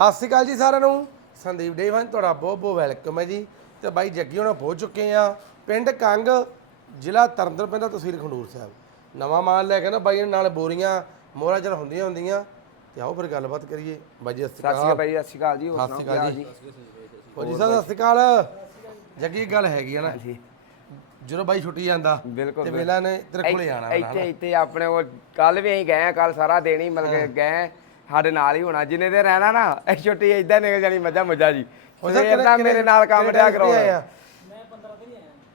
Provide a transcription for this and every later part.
ਸਤਿ ਸ਼੍ਰੀ ਅਕਾਲ ਜੀ ਸਾਰਿਆਂ ਨੂੰ। ਸੰਦੀਪ ਡੇਵਨ ਤੁਹਾਡਾ ਬਹੁਤ ਬਹੁਤ ਵੈਲਕਮ ਹੈ ਜੀ। ਤੇ ਬਾਈ ਜੱਗੀ ਹੁਣ ਪਹੁੰਚ ਚੁੱਕੇ ਆ ਪਿੰਡ ਕੰਗ ਜ਼ਿਲ੍ਹਾ ਤਰਨਤਾਰਨ ਪੈਂਦਾ ਤਹਿਸੀਲ ਖੰਡੂਰ ਸਾਹਿਬ। ਨਵਾਂ ਮਾਲ ਲੈ ਕੇ ਨਾ ਬਾਈ ਨਾਲ ਬੋਰੀਆਂ ਮੋਹਰਾ ਚਲ ਹੁੰਦੀਆਂ ਹੁੰਦੀਆਂ। ਤੇ ਆਓ ਫਿਰ ਗੱਲਬਾਤ ਕਰੀਏ। ਬਾਈ ਜੀ ਸਤਿ ਸ਼੍ਰੀ ਅਕਾਲ ਬਾਈ ਸਤਿ ਸ਼੍ਰੀ ਅਕਾਲ ਜੀ ਹੋਰ ਸਤਿ ਸੁਣਾਓ ਸ਼੍ਰੀ ਅਕਾਲ ਕੀ ਜੀ। ਹੋ ਜੀ ਸਤਿ ਸ਼੍ਰੀ ਅਕਾਲ। ਜੱਗੀ ਗੱਲ ਹੈਗੀ ਆ ਨਾ। ਜੀ ਜਦੋਂ ਬਾਈ ਛੁੱਟੀ ਜਾਂਦਾ ਤੇ ਵੇਲਾ ਨੇ ਤੇਰੇ ਕੋਲੇ ਆਣਾ ਇੱਥੇ ਇੱਥੇ ਆਪਣੇ ਕੋਲ ਕੱਲ ਵੀ ਅਸੀਂ ਗਏ ਆ ਕੱਲ ਸਾਰਾ ਦਿਨ ਹੀ ਮਤਲਬ ਕਿ ਗਏ ਸਾਡੇ ਨਾਲ ਹੀ ਹੋਣਾ ਜਿੰਨੇ ਦੇ ਰਹਿਣਾ ਨਾ ਇਹ ਛੁੱਟੀ ਇਦਾਂ ਨਿਕਲ ਜਾਣੀ ਮੱਝਾ ਮੱਝਾ ਜੀ। ਸਵੇਰ ਦਾ ਮੇਰੇ ਨਾਲ ਕੰਮ ਡਿਆ ਕਰਾਉਣਾ।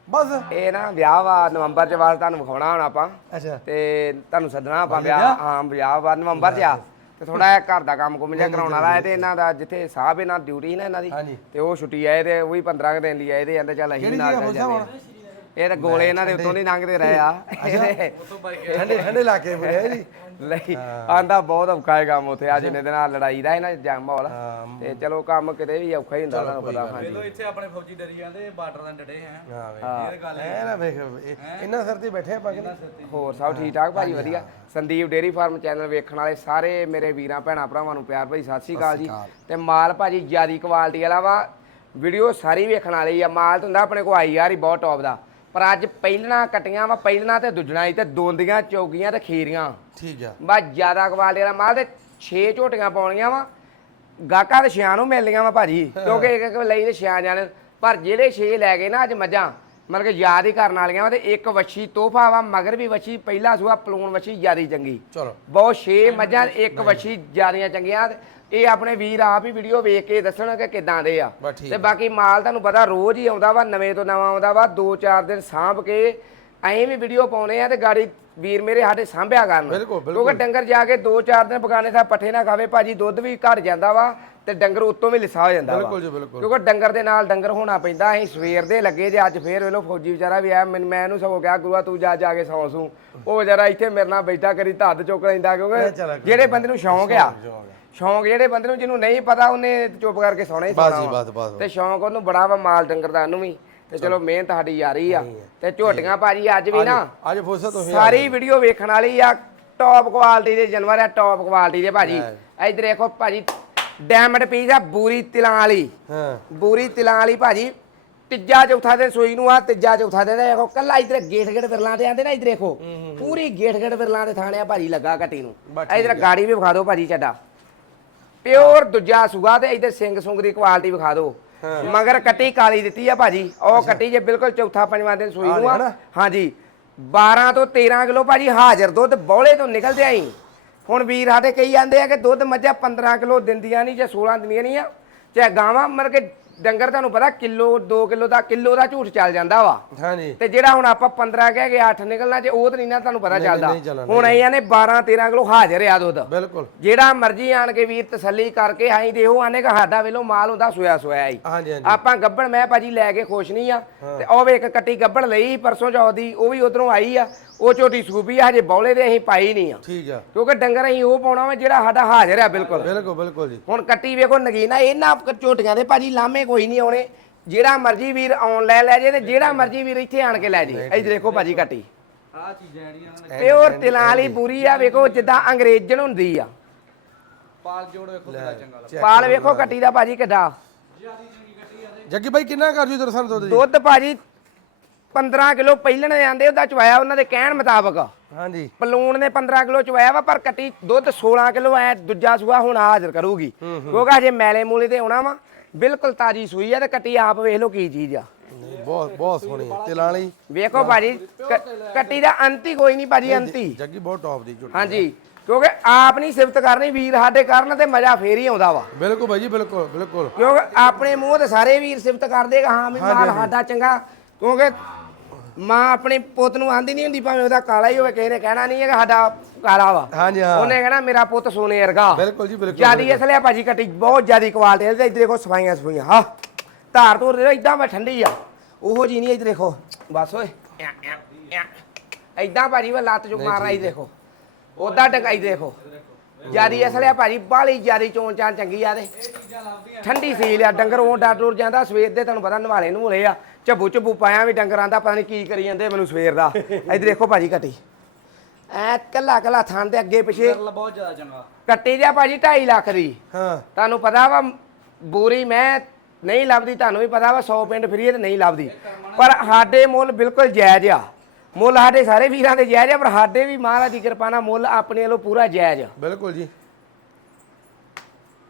ਬਸ। ਇਹ ਨਾ ਵਿਆਹ ਵਾ ਨਵੰਬਰ ਚ ਬਾਅਦ ਤੁਹਾਨੂੰ ਵਿਖਾਉਣਾ ਹੁਣ ਆਪਾਂ। ਅੱਛਾ। ਤੇ ਤੁਹਾਨੂੰ ਸੱਦਣਾ ਆਪਾਂ ਵਿਆਹ? ਹਾਂ ਵਿਆਹ ਵਾ ਨਵੰਬਰ ਚ ਆ। ਤੇ ਥੋੜਾ ਜਿਹਾ ਘਰ ਦਾ ਕੰਮ ਕੁਮ ਜਿਹਾ ਕਰਾਉਣ ਹੈ ਤੇ ਇਹਨਾਂ ਦਾ ਜਿੱਥੇ ਸਾਹਿਬ ਇਹਨਾਂ ਡਿਊਟੀ ਸੀ ਨਾ ਇਹਨਾਂ ਦੀ। ਤੇ ਉਹ ਛੁੱਟੀ ਆਏ ਤੇ ਉਹ ਵੀ 15 ਕੁ ਦਿਨ ਲਈ ਆਏ ਤੇ ਕਹਿੰਦੇ ਚੱਲ ਅਸੀਂ ਨਾਲ ਚੱਲ ਜਾਂਦੇ ਹਾਂ। ਇਹ ਤਾਂ ਗੋਲੇ ਇਹਨਾਂ ਦੇ ਉੱਤੋਂ ਨਹੀਂ ਲੰਘਦੇ ਰਹੇ ਆ। ਠੰਡੇ ਠੰਡੇ ਇਲਾਕੇ ਬੜੇ ਹੈ ਜੀ। ਲਈ ਆਂਦਾ ਬਹੁਤ ਔਖਾ ਹੈ ਕੰਮ ਉੱਥੇ ਆ ਜਿੰਨੇ ਦਿਨਾਂ ਲੜਾਈ ਦਾ ਹੈ ਨਾ ਜੰਗ ਮਾਹੌਲ। ਤੇ ਚਲੋ ਕੰਮ ਕਿਤੇ ਵੀ ਔਖਾ ਹੀ ਹੁੰਦਾ ਤੁਹਾਨੂੰ ਪਤਾ ਹਾਂਜੀ। ਜਦੋਂ ਇੱਥੇ ਆਪਣੇ ਫੌਜੀ ਡਰੀ ਜਾਂਦੇ ਬਾਰਡਰ ਦਾ ਡੜੇ ਹੈ ਹਾਂ। ਵੇ ਇਹ ਨਾ ਵੇਖ ਇਹ- ਇਹਨਾਂ ਸਿਰ ਤੇ ਬੈਠੇ ਆਪਾਂ ਕਿ ਹੋਰ ਸਭ ਠੀਕ ਠਾਕ ਭਾਜੀ ਵਧੀਆ। ਸੰਦੀਪ ਡੇਰੀ ਫਾਰਮ ਚੈਨਲ ਵੇਖਣ ਵਾਲੇ ਸਾਰੇ ਮੇਰੇ ਵੀਰਾਂ ਭੈਣਾਂ ਭਰਾਵਾਂ ਨੂੰ ਪਿਆਰ ਭਾਈ ਸਤਿ ਸ਼੍ਰੀ ਅਕਾਲ ਜੀ। ਤੇ ਮਾਲ ਭਾਜੀ ਜਿਆਦੀ ਕੁਆਲਿਟੀ ਵਾਲਾ ਵਾ। ਵੀਡੀਓ ਸਾਰੀ ਵੇਖਣ ਵਾਲੀ ਆ ਮਾਲ ਤਾਂ ਹੁੰਦਾ ਆਪਣੇ ਕੋ ਆਈ ਯਾਰ ਹੀ ਬਹੁਤ ਟੌਪ ਦਾ। ਪਰ ਅੱਜ ਪਹਿਲਣਾ ਕਟੀਆਂ ਵਾ ਪਹਿਲਣਾ ਤੇ ਦੁੱਜਣਾ ਹੀ ਤੇ ਦੋਂਦੀਆਂ ਚੌਕੀਆਂ ਤੇ ਖੀਰੀਆਂ। ਠੀਕ ਆ। ਬਸ ਜ਼ਿਆਦਾ ਕੁਆਲਿਟੀ ਵਾਲਾ ਮਾਲ ਤੇ 6 ਝੋਟੀਆਂ ਪਾਉਣੀਆਂ ਵਾ ਗਾਹਕਾਂ ਦੇ ਛਿਆਂ ਨੂੰ ਮਿਲਣੀਆਂ ਵਾ ਭਾਜੀ ਕਿਉਂਕਿ ਇੱਕ ਇੱਕ ਲਈ ਤੇ ਛਿਆਂ ਜਾਣੇ ਪਰ ਜਿਹੜੇ 6 ਲੈ ਗਏ ਨਾ ਅੱਜ ਮੱਝਾਂ ਮਤਲਬ ਕਿ ਯਾਦ ਹੀ ਕਰਨ ਵਾਲੀਆਂ ਵਾ ਤੇ ਇੱਕ ਵੱਛੀ ਤੋਹਫਾ ਵਾ ਮਗਰ ਵੀ ਵੱਛੀ ਪਹਿਲਾ ਸੂਆ ਪਲੂਣ ਵੱਛੀ ਜਿਆਦੀ ਚੰਗੀ। ਚਲੋ। ਬਹੁਤ 6 ਮੱਝਾਂ ਇੱਕ ਵੱਛੀ ਜਿਆਦੀਆਂ ਚੰਗੀਆਂ ਤੇ ਇਹ ਆਪਣੇ ਵੀਰ ਆਪ ਹੀ ਵੀਡੀਓ ਵੇਖ ਕੇ ਦੱਸਣ ਕਿ ਕਿਦਾਂ ਦੇ ਆ। ਬਸ ਠੀਕ ਤੇ ਬਾਕੀ ਮਾਲ ਤੁਹਾਨੂੰ ਪਤਾ ਰੋਜ਼ ਹੀ ਆਉਂਦਾ ਵਾ ਨਵੇਂ ਤੋਂ ਨਵਾਂ ਆਉਂਦਾ ਵਾ 2-4 ਦਿਨ ਸਾਂਭ ਕੇ ਐਂ ਵੀ ਵੀਡੀਓ ਪਾਉਣੇ ਆ ਤੇ ਗਾੜੀ ਵੀਰ ਮੇਰੇ ਸਾਡੇ ਸਾਂਭਿਆ ਕਰਨ। ਬਿਲਕੁਲ, ਬਿਲਕੁਲ। ਕਿਉਂਕਿ ਡੰਗਰ ਜਾ ਕੇ 2-4 ਦਿਨ ਬਗਾਨੇ ਦਾ ਪੱਠੇ ਨਾ ਖਾਵੇ ਭਾਜੀ ਦੁੱਧ ਵੀ ਘਟ ਜਾਂਦਾ ਵਾ। ਤੇ ਡੰਗਰ ਉੱਤੋਂ ਵੀ ਲਿਸਾ ਹੋ ਜਾਂਦਾ ਬਿਲਕੁਲ ਜੀ ਬਿਲਕੁਲ। ਕਿਉਂਕਿ ਡੰਗਰ ਦੇ ਨਾਲ ਡੰਗਰ ਹੋਣਾ ਪੈਂਦਾ ਅਸੀਂ ਸਵੇਰ ਦੇ ਲੱਗੇ ਜੇ ਅੱਜ ਫੇਰ ਵੇਲੋ ਫੌਜੀ ਵਿਚਾਰਾ ਵੀ ਮੈਨੂੰ- ਮੈਂ ਇਹਨੂੰ ਸਗੋਂ ਕਿਹਾ ਗੁਰੂਆ ਤੂੰ ਜਾ ਜਾ ਕੇ ਸੌਂ ਸੂ। ਉਹ ਵਿਚਾਰਾ ਇੱਥੇ ਮੇਰੇ ਨਾਲ ਬੈਠਾ ਕਰੀ ਧੱਦ ਚੁੱਕ ਲੈਂਦਾ ਕਿਉਂਕਿ ਜਿਹੜੇ ਬੰਦੇ ਨੂੰ ਸ਼ੌਂਕ ਆ ਸ਼ੌਂਕ ਜਿਹੜੇ ਬੰਦੇ ਨੂੰ ਜਿਹਨੂੰ ਨਹੀਂ ਪਤਾ ਉਹਨੇ ਚੁੱਪ ਕਰਕੇ ਸੌਣਾ ਹੀ ਸੌਣਾ। ਤੇ ਸ਼ੌਂਕ ਉਹਨੂੰ ਬੜਾ ਵਾ ਮਾਲ ਡੰਗਰ ਦਾ ਉਹਨੂੰ ਵੀ। ਤੇ ਚਲੋ ਮਿਹਨਤ ਸਾਡੀ ਯਾਰੀ ਆ। ਤੇ ਝੋਟੀਆਂ ਭਾਜੀ ਅੱਜ ਵੀ ਨਾ ਅੱਜ ਫੁਰਸਤ ਤੁਸੀਂ ਆ ਸਾਰੀ ਵੀਡੀਓ ਵੇਖਣ ਵਾਲੀ ਆ। ਟੌਪ ਕੁਆਲਿਟੀ ਦੇ ਜਾਨਵਰ ਆ ਟੌਪ ਕੁਆਲਿਟੀ ਦੇ ਭਾਜੀ। ਇੱਧਰ ਦੇਖੋ ਭਾਜੀ ਡਾਇਮੰਡ ਪੀਸ ਆ ਬੂਰੀ ਤਿਲਾਂ ਵਾਲੀ। ਹਾਂ। ਬੂਰੀ ਤਿਲਾਂ ਵਾਲੀ ਭਾਜੀ ਤੀਜਾ ਚੌਥਾ ਦਿਨ ਸੂਈ ਨੂੰ ਆ ਤੀਜਾ ਚੌਥਾ ਦਿਨ ਦੇਖੋ ਕੱਲਾ ਇਧਰ ਗੇਟ ਗੇਟ ਵਿਰਲਾਂ ਤੇ ਆਂਦੇ ਨਾ ਇਧਰ ਦੇਖੋ। ਪੂਰੀ ਗੇਟ ਗੇਟ ਵਿਰਲਾਂ ਤੇ ਥਾਣਿਆ ਭਾਜੀ ਲੱਗਾ ਘਟੀ ਨੂੰ। ਇਧਰ ਗਾੜੀ ਵੀ ਵਿਖਾ ਦਿਓ ਭਾਜੀ ਚੱਡਾ। ਪਿਓਰ ਦੂਜਾ ਸੂਆ ਤੇ ਇਧਰ ਸਿੰਘ ਸੁੰਗ ਦੀ ਕੁਆਲਿਟੀ ਵਿਖਾ ਦਿਓ। ਮਗਰ ਕੱਟੀ ਕਾਲੀ ਦਿੱਤੀ ਆ ਭਾਜੀ। ਉਹ ਕੱਟੀ ਜੇ ਬਿਲਕੁਲ ਚੌਥਾ ਪੰਜਵਾਂ ਦਿਨ ਸੂਈ ਨੂੰ ਆ। ਹਾਂਜੀ। 12 ਤੋਂ 13 ਕਿਲੋ ਭਾਜੀ ਹਾਜ਼ਰ ਦੁੱਧ ਬੌਲੇ ਤੋਂ ਨਿਕਲਦੇ ਆਈ। ਹੁਣ ਵੀਰ ਸਾਡੇ ਕਈ ਜਾਂਦੇ ਆ ਕਿ ਦੁੱਧ ਮੱਝਾਂ 15 ਕਿਲੋ ਦਿੰਦੀਆਂ ਨਹੀਂ, ਜਾਂ 16 ਦਿੰਦੀਆਂ ਨਹੀਂ ਆ, ਚਾਹੇ ਗਾਵਾਂ ਮਰ ਕੇ ਡੰਗਰ ਤੁਹਾਨੂੰ ਪਤਾ ਕਿਲੋ 2 ਕਿਲੋ ਦਾ ਕਿਲੋ ਦਾ ਝੂਠ ਚੱਲ ਜਾਂਦਾ ਵਾ। ਹਾਂਜੀ। ਤੇ ਜਿਹੜਾ ਹੁਣ ਆਪਾਂ 15 ਕਹਿ ਕੇ 8 ਨਿਕਲਣਾ ਜੇ ਉਹ ਤਾਂ ਨਹੀਂ ਨਾ ਤੁਹਾਨੂੰ ਪਤਾ ਚੱਲਦਾ। ਹੁਣ ਆਈਆਂ ਨੇ 12 13 ਕਿਲੋ ਹਾਜ਼ਰ ਆ ਦੁੱਧ। ਬਿਲਕੁਲ। ਜਿਹੜਾ ਮਰਜ਼ੀ ਆਣ ਕੇ ਵੀਰ ਤਸੱਲੀ ਕਰਕੇ ਆਈ ਦੇ ਉਹ ਆਨੇ ਕਿ ਸਾਡਾ ਵੇਲੋ ਮਾਲ ਹੁੰਦਾ ਸੋਇਆ ਸੋਇਆ ਹੀ ਆਪਾਂ ਗੱਬੜ ਮੈਂ ਭਾਜੀ ਲੈ ਕੇ ਖੁਸ਼ ਨਹੀਂ ਆ। ਤੇ ਉਹ ਵੇ ਇੱਕ ਕੱਟੀ ਗੱਬੜ ਲਈ ਪਰਸੋਂ ਚੌਥ ਦੀ ਉਹ ਵੀ ਉਧਰੋਂ ਆਈ ਆ। ਉਹ ਝੋਟੀ ਸੂਪੀ ਆ ਹਜੇ ਬੌਲੇ ਦੇ ਅਸੀਂ ਪਾਈ ਨਹੀਂ ਆ। ਠੀਕ ਆ। ਕਿਉਂਕਿ ਡੰਗਰ ਅਸੀਂ ਉਹ ਪਾਉਣਾ ਵਾ ਜਿਹੜਾ ਸਾਡਾ ਹਾਜ਼ਰ ਆ ਬਿਲਕੁਲ। ਬਿਲਕੁਲ ਬਿਲਕੁਲ ਜੀ। ਹੁਣ ਕੱਟੀ ਵੇਖੋ ਨਗੀਨਾ ਇਹਨਾਂ ਝੋਟੀਆਂ ਦੇ ਭਾਜੀ ਲਾਮੇ ਕੋਈ ਨਹੀਂ ਆਉਣੇ। ਜਿਹੜਾ ਮਰਜ਼ੀ ਵੀਰ ਆਨਲਾਈਨ ਲੈ ਜੇ ਤੇ ਜਿਹੜਾ ਮਰਜ਼ੀ ਵੀਰ ਇੱਥੇ ਆਣ ਕੇ ਲੈ ਜੇ। ਇੱਧਰ ਦੇਖੋ ਭਾਜੀ ਕੱਟੀ ਆ ਚੀਜ਼ਾਂ ਜਿਹੜੀਆਂ ਪਿਓਰ ਤਿਲਾਂ ਵਾਲੀ ਪੂਰੀ ਆ ਵੇਖੋ ਜਿੱਦਾਂ ਅੰਗਰੇਜ਼ਨ ਹੁੰਦੀ ਆ। ਪਾਲ ਜੋੜ ਵੇਖੋ ਕਿੰਨਾ ਚੰਗਾ ਲੱਗਦਾ। ਪਾਲ ਵੇਖੋ ਕੱਟੀ ਦਾ ਭਾਜੀ ਕਿੱਡਾ। ਜੱਗੀ ਬਾਈ ਕਿੰਨਾ ਕਰ ਜੂ ਦਰਸ਼ਨ ਦੁੱਧ ਜੀ? ਦੁੱਧ ਭਾਜੀ 15 ਕਿਲੋ ਪਹਿਲਣ ਦੇ ਆਂਦੇ ਉਹਦਾ ਚਵਾਇਆ ਉਹਨਾਂ ਦੇ ਕਹਿਣ ਮੁਤਾਬਕ। ਹਾਂਜੀ। ਪਲੂਣ ਨੇ 15 ਕਿਲੋ ਚਵਾਇਆ ਵਾ ਪਰ ਕੱਟੀ ਦੁੱਧ 16 ਕਿਲੋ ਐ ਦੂਜਾ ਸੂਆ ਹੁਣ ਹਾਜ਼ਰ ਕਰੂਗੀ। ਕਿਉਂਕਿ ਹਜੇ ਮੈਲੇ ਮੂਲੇ ਤੇ ਆਉਣਾ ਵਾ। ਬਿਲਕੁਲ ਤਾਜੀ ਸੂਈ ਆ ਤੇ ਕੱਟੀ ਆਪ ਵੇਖ ਲਓ ਕੀ ਚੀਜ਼ ਆ। ਨਹੀਂ, ਬਹੁਤ ਬਹੁਤ ਸੋਹਣੀ ਹੈ ਤਿਲਾਂ ਵਾਲੀ? ਵੇਖੋ ਭਾਜੀ ਕ- ਕੱਟੀ ਦਾ ਅੰਤ ਹੀ ਕੋਈ ਨਹੀਂ ਭਾਜੀ ਅੰਤ ਹੀ। ਜੱਗੀ ਬਹੁਤ ਟੌਪ ਦੀ ਝੋਟੀ ਹਾਂਜੀ ਕਿਉਂਕਿ ਆਪ ਨਹੀਂ ਸਿਫਤ ਕਰਨੀ ਵੀਰ ਸਾਡੇ ਕਰਨ ਤੇ ਮਜ਼ਾ ਫੇਰ ਹੀ ਆਉਂਦਾ ਵਾ। ਬਿਲਕੁਲ ਜੀ ਬਿਲਕੁਲ ਬਿਲਕੁਲ। ਕਿਉਂਕਿ ਆਪਣੇ ਮੂੰਹ ਤੇ ਸਾਰੇ ਵੀਰ ਸਿਫਤ ਕਰਦੇ ਕਿ ਹਾਂ ਵੀ ਮਾਲ ਸਾਡਾ ਚੰਗਾ ਕਿਉਂਕਿ ਮਾਂ ਆਪਣੇ ਪੁੱਤ ਨੂੰ ਆਂਦੀ ਨਹੀਂ ਹੁੰਦੀ ਭਾਵੇਂ ਉਹਦਾ ਕਾਲਾ ਹੀ ਹੋਵੇ ਕਿਸੇ ਨੇ ਕਹਿਣਾ ਨਹੀਂ ਹੈ ਕਿ ਸਾਡਾ ਕਾਲਾ ਵਾ। ਹਾਂਜੀ ਹਾਂ। ਉਹਨੇ ਕਹਿਣਾ ਮੇਰਾ ਪੁੱਤ ਸੋਨੇ ਵਰਗਾ ਬਿਲਕੁਲ ਜੀ ਬਿਲਕੁਲ ਜਿਆਦੀ ਇਸ ਲਈ ਭਾਜੀ ਕੱਟੀ ਬਹੁਤ ਜਿਆਦੀ ਕੁਆਲਿਟੀ ਹੈ ਇੱਧਰ ਦੇਖੋ ਸਫਾਈਆਂ ਸਫਾਈਆਂ ਹਾਂ। ਧਾਰ ਤੋਂ ਇਦਾਂ ਵਾ ਠੰਡੀ ਆ। ਉਹੋ ਜੀ ਨਹੀਂ ਇੱਧਰ ਦੇਖੋ ਬਸ ਓਏ। ਇਦਾਂ ਭਾਜੀ ਵਾ ਲੱਤ ਚੁੱਕ ਮਾਰਨਾ ਹੀ। ਦੇਖੋ। ਉਦਾਂ ਟਕਾਈ ਦੇਖੋ। ਜਿਆਦੀ ਇਸ ਲਈ ਭਾਜੀ ਬਾਲੀ ਜਿਆਦੀ ਚੋਣ ਚਾਂ ਚੰਗੀ ਆ ਤੇ। ਠੰਡੀ ਸੀਲ ਆ ਡੰਗਰ ਉਹ ਡੁਰ ਜਾਂਦਾ ਸਵੇਰ ਦੇ ਤੁਹਾਨੂੰ ਪਤਾ ਨਵਾਲੇ ਨੂੰ ਆ। ਝੱਬੂ ਝੱਬੂ ਪਾਇਆ ਵੀ ਡੰਗਰਾਂ ਦਾ ਪਤਾ ਨਹੀਂ ਕੀ ਕਰੀ ਜਾਂਦੇ ਮੈਨੂੰ ਸਵੇਰ ਦਾ। ਇੱਧਰ ਦੇਖੋ ਭਾਜੀ ਕੱਟੀ ਐ ਕੱਲਾ ਕੱਲਾ ਥਾਂ ਦੇ ਅੱਗੇ ਪਿੱਛੇ। ਬਹੁਤ ਜ਼ਿਆਦਾ ਚੰਗਾ। ਕੱਟੀ ਦਿਆ ਭਾਜੀ 2.5 ਲੱਖ ਦੀ। ਹਾਂ। ਤੁਹਾਨੂੰ ਪਤਾ ਵਾ ਬੂਰੀ ਮੈਂ ਨਹੀਂ ਲੱਭਦੀ ਤੁਹਾਨੂੰ ਵੀ ਪਤਾ ਵਾ 100 ਪਿੰਡ ਫਰੀ ਤੇ ਨਹੀਂ ਲੱਭਦੀ। ਪਰ ਸਾਡੇ ਮੁੱਲ ਬਿਲਕੁਲ ਜਾਇਜ਼ ਆ। ਮੁੱਲ ਸਾਡੇ ਸਾਰੇ ਵੀਰਾਂ ਦੇ ਜਾਇਜ਼ ਆ ਪਰ ਸਾਡੇ ਵੀ ਮਹਾਰਾਜ ਦੀ ਕਿਰਪਾ ਨਾਲ ਮੁੱਲ ਆਪਣੇ ਵੱਲੋਂ ਪੂਰਾ ਜਾਇਜ਼ ਆ। ਬਿਲਕੁਲ ਜੀ।